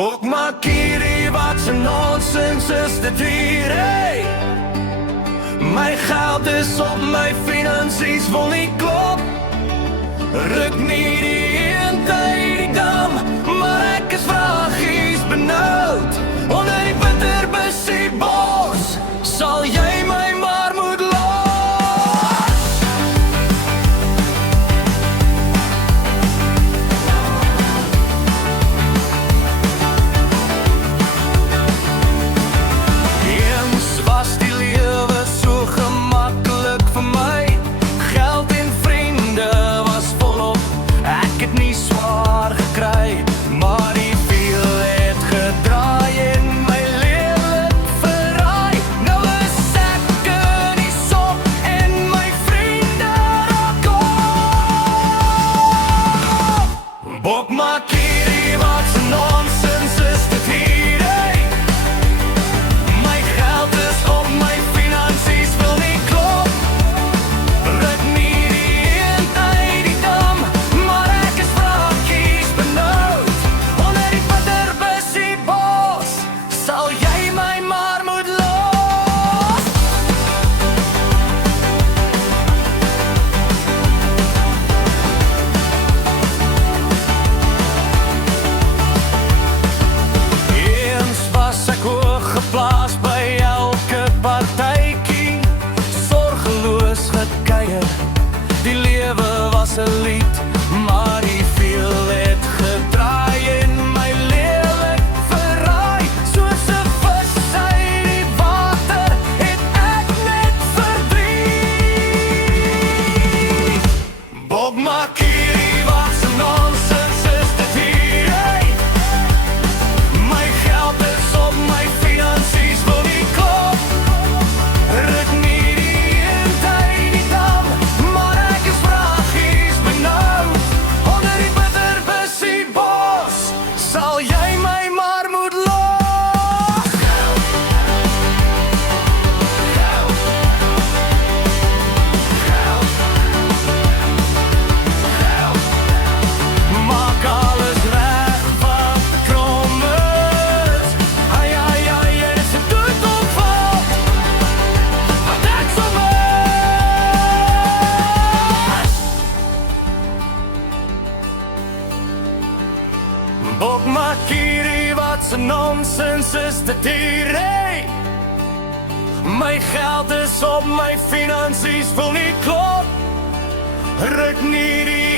Ook maak hierdie wat se nonsens is dit hier, hey. My geld is op my finansies wil nie klop. Ruk nie die eend uit die dam, maar ek is vragies benoud. Onder die bitterbus die bos, sal jy my maar moet los. Eens was die lewe so gemakkelijk vir my. Geld en vriende was volop, ek het nie swaar gekry, maar die veel het gedraai en my lelik verraai. Nou is ek in die sop en my vriende raak op. Bok maak hierdie wat se nonsens is dit hier, hey. My geld is op my finansies wil nie klop. Ruk nie die eend uit die dam, maar ek is vragies benoud. Onder die bitterbus die bos, sal jy my maar moet los. Eens was ek hoog geplaas by elke partytjie, sorgeloos gekuier, die lewe was 'n lied, maar die veel het gedraai en my lelik verraai. Soos 'n vis uit die water het ek net verdriet. Bok maak hierdie wat se nonsens is dit hier, hey. My geld is op my finansies wil nie klop. Ruk nie die eend uit die dam, maar ek is vragies benoud. Onder die bitterbus die bos, sal jy my maar moet los. Maak alles reg wat krom is. Ai, ai, ai, en as dit opval, wat ek sal wees. Bok maak hierdie wat se nonsens is dit hier, hey. My geld is op my finansies wil nie klop. Ruk nie die